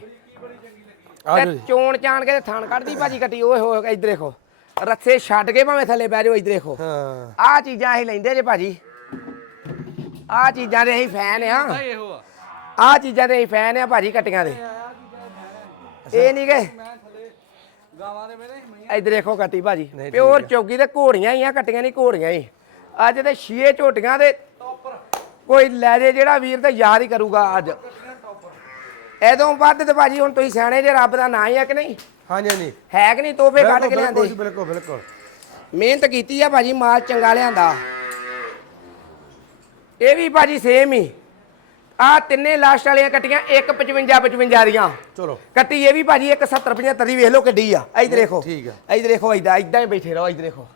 ਤੇ ਚੋਣ ਚਾਣ ਕੇ ਤੇ ਥਣ ਕੱਢਦੀ ਭਾਜੀ ਕੱਟੀ ਓਏ ਹੋਏ ਇੱਧਰ ਦੇਖੋ। ਰੱਸੇ ਛੱਡ ਕੇ ਭਾਵੇਂ ਥੱਲੇ ਬਹਿ ਜਾਓ ਇੱਧਰ ਦੇਖੋ। ਹਾਂ। ਆਹ ਚੀਜ਼ਾਂ ਅਸੀਂ ਲੈਂਦੇ ਜੇ ਭਾਜੀ। ਆਹ ਚੀਜ਼ਾਂ ਦੇ ਅਸੀਂ ਫੈਨ ਆ। ਭਾਈ ਇਹੋ ਆ। ਆਹ ਚੀਜ਼ਾਂ ਦੇ ਅਸੀਂ ਫੈਨ ਆ ਭਾਜੀ ਕੱਟੀਆਂ ਦੇ। ਇਹ ਨਹੀਂ ਥੱਲੇ ਗਾਵਾਂ ਦੇ ਮੇਰੇ। ਇੱਧਰ ਦੇਖੋ ਕੱਟੀ ਭਾਜੀ। ਪਿਓਰ ਚੌਗੀ ਤੇ ਘੋੜੀਆਂ ਹੀ ਆ ਕੱਟੀਆਂ ਨਹੀਂ ਘੋੜੀਆਂ ਹੀ। ਅੱਜ ਤੇ ਛੀਏ ਝੋਟੀਆਂ ਦੇ ਕੋਈ ਲੈ ਜੇ ਜਿਹੜਾ ਵੀਰ ਤੇ ਯਾਦ ਹੀ ਕਰੂਗਾ ਅੱਜ। ਐਦੋਂ ਵੱਧ ਤੇ ਭਾਜੀ ਹੁਣ ਤੁਸੀਂ ਸਿਆਣੇ ਜੇ ਰੱਬ ਦਾ ਨਾਂ ਹੀ ਆ ਕਿ ਨਹੀਂ? ਹਾਂਜੀ ਹਾਂਜੀ। ਹੈ ਕਿ ਨਹੀਂ ਤੋਹਫੇ ਕੱਢ ਕੇ ਲਿਆਂਦੇ? ਬਿਲਕੁਲ ਬਿਲਕੁਲ। ਮਿਹਨਤ ਕੀਤੀ ਆ ਭਾਜੀ ਮਾਲ ਚੰਗਾ ਲਿਆਂਦਾ। ਇਹ ਵੀ ਭਾਜੀ ਸੇਮ ਹੀ। ਆ ਤਿੰਨੇ ਲਾਸਟ ਵਾਲੀਆਂ ਕੱਟੀਆਂ 155 55 ਦੀਆਂ। ਚਲੋ। ਕੱਟੀ ਇਹ ਵੀ ਭਾਜੀ 170 75 ਦੀ ਵੇਖ ਲਓ ਕਿੱਡੀ ਆ। ਇੱਧਰ ਦੇਖੋ। ਠੀਕ ਆ। ਇੱਧਰ ਦੇਖੋ ਇਦਾਂ ਇਦਾਂ ਹੀ ਬੈਠੇ ਰਹੋ ਇੱਧਰ ਦੇਖੋ।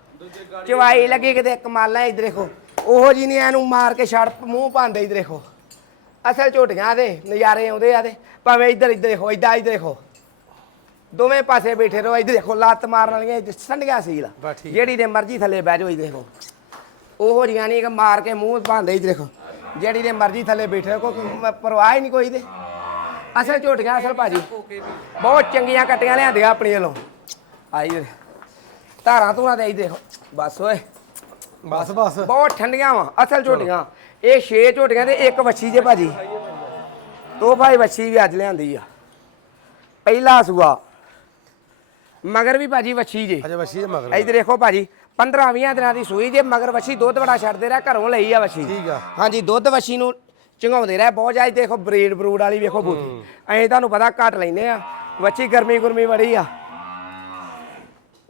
ਚਵਾਈ ਲੱਗੀ ਕਿਤੇ ਕਮਾਲਾਂ ਇੱਧਰ ਦੇਖੋ। ਉਹੋ ਜੀ ਨੇ ਇਹਨੂੰ ਮਾਰ ਕੇ ਛੜ ਮੂੰਹ ਪਾਉਂਦੇ ਇੱਧਰ ਦੇਖੋ। ਅਸਲ ਝੋਟੀਆਂ ਦੇ ਨਜ਼ਾਰੇ ਆਉਂਦੇ ਆ ਤੇ ਭਾਵੇਂ ਇੱਧਰ ਇੱਧਰ ਦੇਖੋ ਇਦਾਂ ਇੱਧਰ ਦੇਖੋ। ਦੋਵੇਂ ਪਾਸੇ ਬੈਠੇ ਰਹੋ ਇੱਧਰ ਦੇਖੋ ਲੱਤ ਮਾਰਨ ਵਾਲੀਆਂ ਸੰਡੀਆਂ ਸੀਲ। ਜਿਹੜੀ ਦੇ ਮਰਜ਼ੀ ਥੱਲੇ ਬਹਿ ਜਾਓ ਇੱਧਰ ਦੇਖੋ। ਉਹੋ ਜੀਆਂ ਨਹੀਂ ਕਿ ਮਾਰ ਕੇ ਮੂੰਹ ਪਾਉਂਦੇ ਇੱਧਰ ਦੇਖੋ। ਜਿਹੜੀ ਦੇ ਮਰਜ਼ੀ ਥੱਲੇ ਬੈਠੇ ਮ- ਪਰਵਾਹ ਹੀ ਨਹੀਂ ਕੋਈ ਦੇ। ਅਸਲ ਝੋਟੀਆਂ ਅਸਲ ਭਾਜੀ। ਬਹੁਤ ਚੰਗੀਆਂ ਕੱਟੀਆਂ ਲਿਆਂਦੀਆਂ ਆਪਣੀ ਵੱਲੋਂ। ਆਈ ਧਾਰਾਂ ਧੂਰਾਂ ਦੇ ਆਈ ਦੇਖੋ। ਬਸ ਓਏ। ਬਸ ਬਸ। ਬਹੁਤ ਠੰਡੀਆਂ ਵਾ ਅਸਲ ਝੋਟੀਆਂ। ਇਹ ਛੇ ਝੋਟੀਆਂ ਤੇ ਇੱਕ ਵੱਛੀ ਜੇ ਭਾਜੀ। ਤੋ ਭਾਈ ਵੱਛੀ ਵੀ ਅੱਜ ਲਿਆਂਦੀ ਆ। ਪਹਿਲਾ ਸੂਆ। ਮਗਰ ਵੀ ਭਾਜੀ ਵੱਛੀ ਜੇ। ਅਜੇ ਵਸੀ ਦੇ ਮਗਰ। ਇੱਧਰ ਦੇਖੋ ਭਾਜੀ 15 20 ਦਿਨਾਂ ਦੀ ਸੂਈ ਜੇ ਮਗਰ ਵੱਛੀ ਦੁੱਧ ਬੜਾ ਛੱਡਦੇ ਰਿਹਾ ਘਰੋਂ ਲਈ ਆ ਵੱਛੀ। ਠੀਕ ਆ। ਹਾਂਜੀ ਦੁੱਧ ਵੱਛੀ ਨੂੰ ਚੰਗਾਉਂਦੇ ਰਹੇ ਬਹੁਤ ਜ਼ਿਆਦਾ ਦੇਖੋ ਬਰੀਡ ਬਰੂਡ ਵਾਲੀ ਵੇਖੋ ਬੂਥੀ ਐਂ ਤੁਹਾਨੂੰ ਪਤਾ ਘੱਟ ਲੈਨੇ ਆ। ਵੱਛੀ ਗਰਮੀ ਗੁਰਮੀ ਬੜੀ ਆ।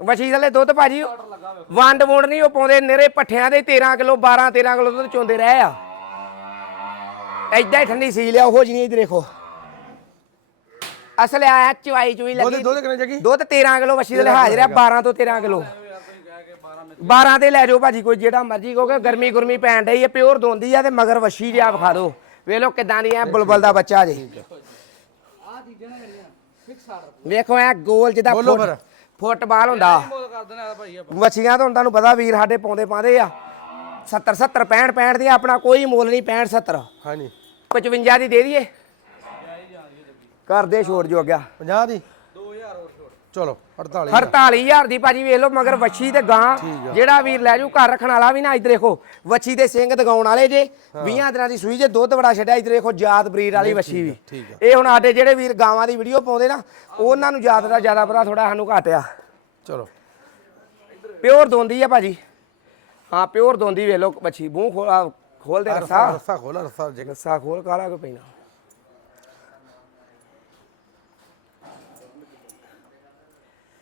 ਵੱਛੀ ਥੱਲੇ ਦੁੱਧ ਭਾਜੀ। ਵੰਡ ਵੁੰਡ ਨਹੀਂ ਉਹ ਪਾਉਂਦੇ ਨਿਰੇ ਪੱਠਿਆਂ ਦੇ 13 ਕਿਲੋ 12 13 ਕਿਲੋ ਦੁੱਧ ਚੋਂਦੇ ਰਹੇ ਆ। ਐਦਾਂ ਹੀ ਠੰਡੀ ਸੀ ਲਿਆ ਉਹੋ ਜਿਹੀ ਦੇਖੋ। ਅਸਲ ਆਇਆ ਚਵਾਈ ਚੁਈ ਲੱਗੀ। ਦੁੱਧ ਕਿੰਨੇ ਜਗੀ ਦੁੱਧ 13 ਕਿਲੋ ਵੱਛੀ ਦੇ ਲਿਹਾਜ਼ ਰਿਹਾ 12 ਤੋਂ 13 ਕਿਲੋ। 12 ਤੇ ਲੈ ਜਾਓ ਭਾਜੀ ਕੋਈ ਜਿਹੜਾ ਮਰਜ਼ੀ ਕਿਉਂਕਿ ਗਰਮੀ ਗੁਰਮੀ ਪੈਣ ਡਈ ਹੈ ਪਿਓਰ ਦੋਂਦੀ ਆ ਤੇ ਮਗਰ ਵੱਛੀ ਜਿਆ ਵਿਖਾ ਦਿਓ। ਵੇਖ ਲਓ ਕਿਦਾਂ ਦੀ ਐ ਬੁਲਬੁਲ ਦਾ ਬੱਚਾ ਜੀ। ਆ। ਚੀਜ਼ਾਂ ਜਿਹੜੀਆਂ ਫਿਕਸ ਆਰਡਰ ਵੇਖੋ ਐ ਗੋਲ ਜਿੱਦਾਂ ਬੋਲੋ। ਫੁੱਟਬਾਲ ਹੁੰਦਾ। ਬੋਲ ਕਰ ਭਾਈ ਆਪਾਂ। ਵੱਛੀਆਂ ਤਾਂ ਹੁਣ ਤੁਹਾਨੂੰ ਪਤਾ ਵੀਰ ਸਾਡੇ ਪਾਉਂਦੇ ਪਾਉਂਦੇ ਆ। 70 70 65 65 ਦੀਆਂ ਆਪਣਾ ਕੋਈ ਮੁੱਲ ਨਹੀਂ 65 70 ਹਾਂਜੀ। 55 ਦੀ ਦੇ ਦਈਏ। ਕਰ ਦੇ ਛੋੜ ਜੋ ਗਿਆ 50 ਦੀ? 2000 ਹੋਰ ਛੋੜ ਚਲੋ 48 48000 ਦੀ ਭਾਜੀ ਵੇਖ ਲਓ ਮਗਰ ਵੱਛੀ ਤੇ ਗਾਂ। ਜਿਹੜਾ ਵੀਰ ਲੈ ਜੂ ਘਰ ਰੱਖਣ ਵਾਲਾ ਵੀ ਨਾ ਇੱਧਰ ਦੇਖੋ ਵੱਛੀ ਦੇ ਸਿੰਘ ਦਗਾਉਣ ਵਾਲੇ ਜੇ 20 ਦਿਨਾਂ ਦੀ ਸੂਈ ਜੇ ਦੁੱਧ ਬੜਾ ਛੱਡਿਆ ਇੱਧਰ ਦੇਖੋ ਜਾਤ ਬਰੀਡ ਵਾਲੀ ਵੱਛੀ ਵੀ। ਇਹ ਹੁਣ ਸਾਡੇ ਜਿਹੜੇ ਵੀਰ ਗਾਵਾਂ ਦੀ ਵੀਡੀਓ ਪਾਉਂਦੇ ਨਾ ਉਹਨਾਂ ਨੂੰ ਜਾਤ ਦਾ ਜ਼ਿਆਦਾ ਪਤਾ ਥੋੜਾ ਸਾਨੂੰ ਘੱਟ ਆ ਚਲੋ ਪਿਓਰ ਦੋਂਦੀ ਆ ਭਾਜੀ ਹਾਂ ਪਿਓਰ ਦੋਂਦੀ ਵੇਖ ਲਓ ਵੱਛੀ ਮੂੰਹ ਖੋਲ ਖੋਲ ਦੇ ਰਸਾ ਰਸਾ ਖੋਲਾ ਰਸਾ ਜਗ ਰਸਾ ਖੋਲ ਕਾਲਾ ਕੋ ਪੈਣਾ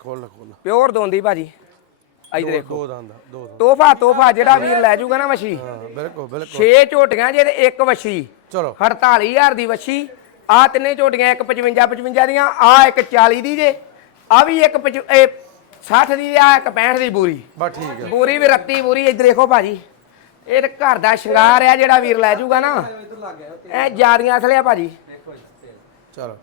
ਖੋਲ ਖੋਲ। ਪਿਓਰ ਦੋਂਦੀ ਭਾਜੀ। ਇੱਧਰ ਦੇਖੋ। ਦੋ ਦੰਦ ਦੋ ਦੰਦ। ਤੋਹਫਾ ਤੋਹਫਾ ਜਿਹੜਾ ਵੀਰ ਲੈ ਜੂਗਾ ਨਾ ਵੱਛੀ। ਹਾਂ ਬਿਲਕੁਲ ਬਿਲਕੁਲ। ਛੇ ਝੋਟੀਆਂ ਜੇ ਤੇ ਇੱਕ ਵੱਛੀ। ਚਲੋ। 48000 ਦੀ ਵੱਛੀ। ਆ ਤਿੰਨੇ ਝੋਟੀਆਂ ਇੱਕ 55 55 ਦੀਆਂ ਆ ਇੱਕ 40 ਦੀ ਜੇ। ਆ ਵੀ ਇੱਕ ਪਚ- ਇਹ 60 ਦੀ ਆ ਇੱਕ 65 ਦੀ ਬੂਰੀ। ਬਸ ਠੀਕ ਹੈ ਬੂਰੀ ਵੀ ਰੱਤੀ ਬੂਰੀ ਇੱਧਰ ਦੇਖੋ ਭਾਜੀ। ਇਹ ਤੇ ਘਰ ਦਾ ਸ਼ਿੰਗਾਰ ਆ ਜਿਹੜਾ ਵੀਰ ਲੈ ਜੂਗਾ ਨਾ। ਇਹ ਜਿਆਦੀਆਂ ਅਸਲੇ ਆ ਭਾਜੀ। ਚਲੋ।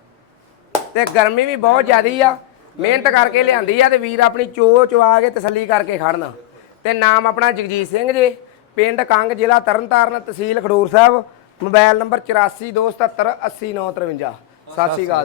ਤੇ ਗਰਮੀ ਵੀ ਬਹੁਤ ਜ਼ਿਆਦੀ ਆ। ਮਿਹਨਤ ਕਰਕੇ ਲਿਆਂਦੀ ਆ ਤੇ ਵੀਰ ਆਪਣੀ ਚੋ ਚਵਾ ਕੇ ਤਸੱਲੀ ਕਰਕੇ ਖੜਨਾ। ਤੇ ਨਾਮ ਆਪਣਾ ਜਗਜੀਤ ਸਿੰਘ ਜੇ, ਪਿੰਡ ਕੰਗ ਜ਼ਿਲ੍ਹਾ ਤਰਨਤਾਰਨ, ਤਹਿਸੀਲ ਖਡੂਰ ਸਾਹਿਬ, ਮੋਬਾਈਲ ਨੰਬਰ 8427780953 ਸਤਿ ਸ਼੍ਰੀ ਅਕਾਲ